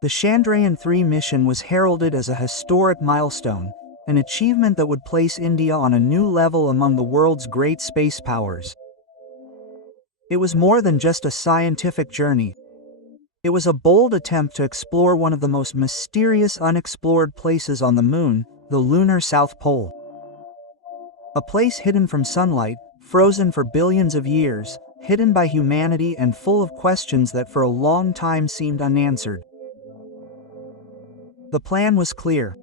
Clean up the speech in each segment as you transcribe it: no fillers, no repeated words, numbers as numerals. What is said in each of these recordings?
The Chandrayaan-3 mission was heralded as a historic milestone, an achievement that would place India on a new level among the world's great space powers. It was more than just a scientific journey. It was a bold attempt to explore one of the most mysterious unexplored places on the Moon, the lunar South Pole. A place hidden from sunlight, frozen for billions of years, hidden by humanity and full of questions that for a long time seemed unanswered. The plan was clear.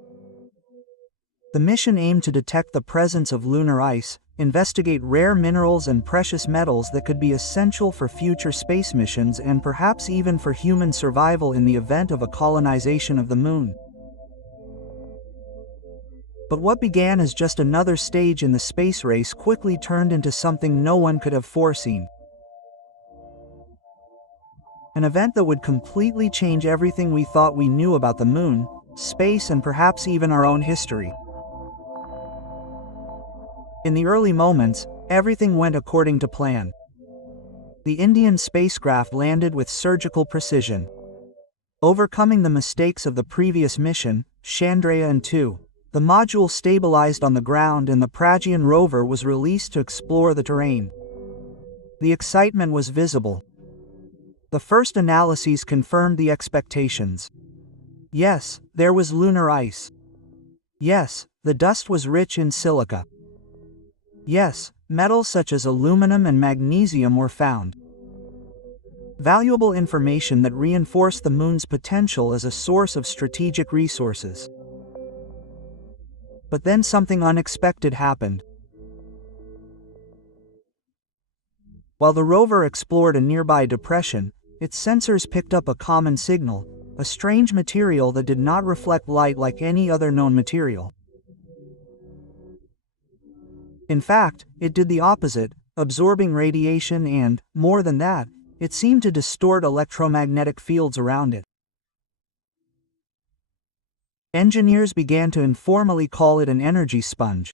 The mission aimed to detect the presence of lunar ice, investigate rare minerals and precious metals that could be essential for future space missions and perhaps even for human survival in the event of a colonization of the Moon. But what began as just another stage in the space race quickly turned into something no one could have foreseen. An event that would completely change everything we thought we knew about the Moon, space, and perhaps even our own history. In the early moments, everything went according to plan. The Indian spacecraft landed with surgical precision. Overcoming the mistakes of the previous mission, Chandrayaan-2, the module stabilized on the ground and the Pragyan rover was released to explore the terrain. The excitement was visible. The first analyses confirmed the expectations. Yes, there was lunar ice. Yes, the dust was rich in silica. Yes, metals such as aluminum and magnesium were found. Valuable information that reinforced the Moon's potential as a source of strategic resources. But then something unexpected happened. While the rover explored a nearby depression, its sensors picked up a common signal, a strange material that did not reflect light like any other known material. In fact, it did the opposite, absorbing radiation and, more than that, it seemed to distort electromagnetic fields around it. Engineers began to informally call it an energy sponge.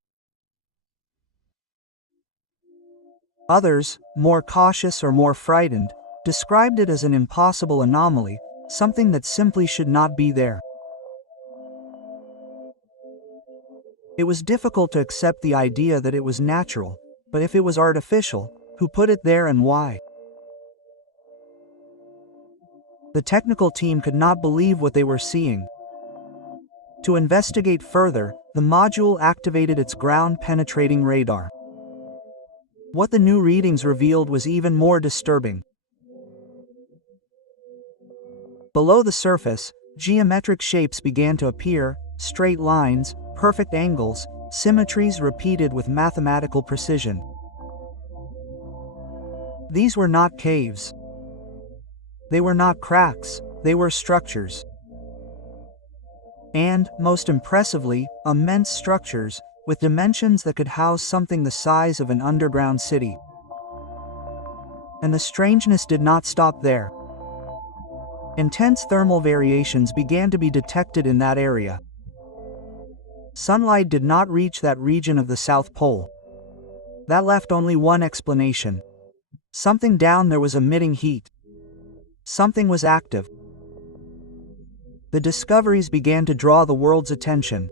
Others, more cautious or more frightened, described it as an impossible anomaly, something that simply should not be there. It was difficult to accept the idea that it was natural, but if it was artificial, who put it there and why? The technical team could not believe what they were seeing. To investigate further, the module activated its ground-penetrating radar. What the new readings revealed was even more disturbing. Below the surface, geometric shapes began to appear, straight lines, perfect angles, symmetries repeated with mathematical precision. These were not caves. They were not cracks, they were structures. And, most impressively, immense structures, with dimensions that could house something the size of an underground city. And the strangeness did not stop there. Intense thermal variations began to be detected in that area. Sunlight did not reach that region of the South Pole. That left only one explanation. Something down there was emitting heat. Something was active. The discoveries began to draw the world's attention.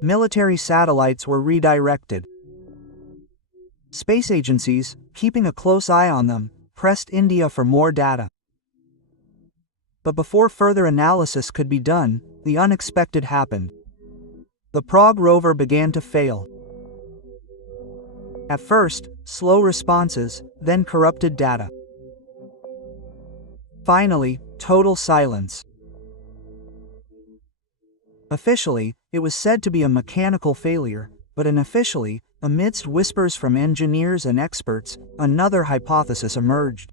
Military satellites were redirected. Space agencies, keeping a close eye on them, pressed India for more data. But before further analysis could be done, the unexpected happened. The Pragyan rover began to fail. At first, slow responses, then corrupted data. Finally, total silence. Officially, it was said to be a mechanical failure, but unofficially, amidst whispers from engineers and experts, another hypothesis emerged.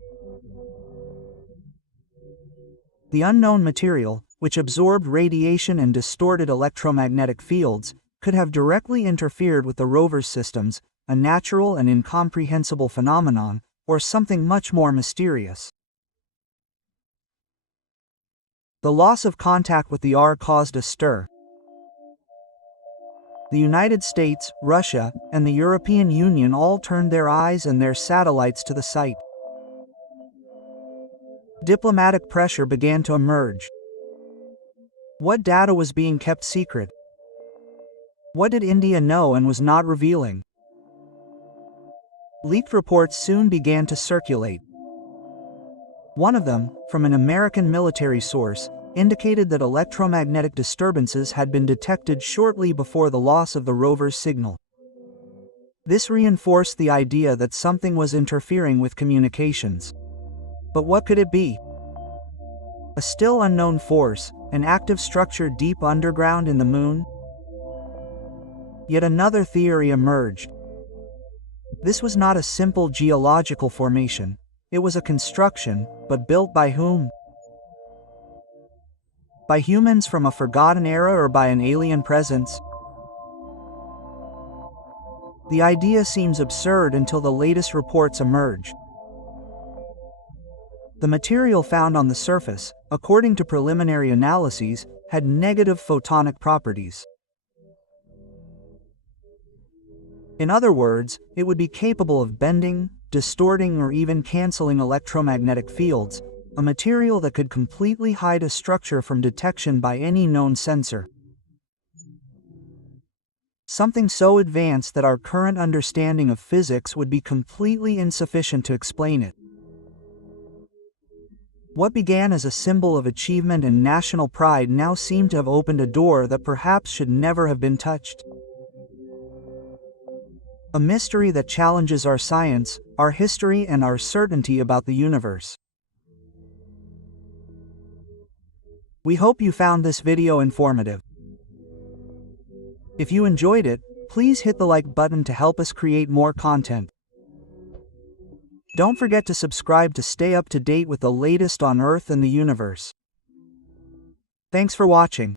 The unknown material, which absorbed radiation and distorted electromagnetic fields, could have directly interfered with the rover's systems, a natural and incomprehensible phenomenon, or something much more mysterious. The loss of contact with the R caused a stir. The United States, Russia, and the European Union all turned their eyes and their satellites to the site. Diplomatic pressure began to emerge. What data was being kept secret? What did India know and was not revealing? Leaked reports soon began to circulate. One of them, from an American military source, indicated that electromagnetic disturbances had been detected shortly before the loss of the rover's signal. This reinforced the idea that something was interfering with communications. But what could it be? A still unknown force, an active structure deep underground in the moon? Yet another theory emerged. This was not a simple geological formation. It was a construction, but built by whom? By humans from a forgotten era or by an alien presence? The idea seems absurd until the latest reports emerge. The material found on the surface, according to preliminary analyses, had negative photonic properties. In other words, it would be capable of bending, distorting, or even canceling electromagnetic fields, a material that could completely hide a structure from detection by any known sensor. Something so advanced that our current understanding of physics would be completely insufficient to explain it. What began as a symbol of achievement and national pride now seemed to have opened a door that perhaps should never have been touched. A mystery that challenges our science, our history, and our certainty about the universe. We hope you found this video informative. If you enjoyed it, please hit the like button to help us create more content. Don't forget to subscribe to stay up to date with the latest on Earth and the universe. Thanks for watching.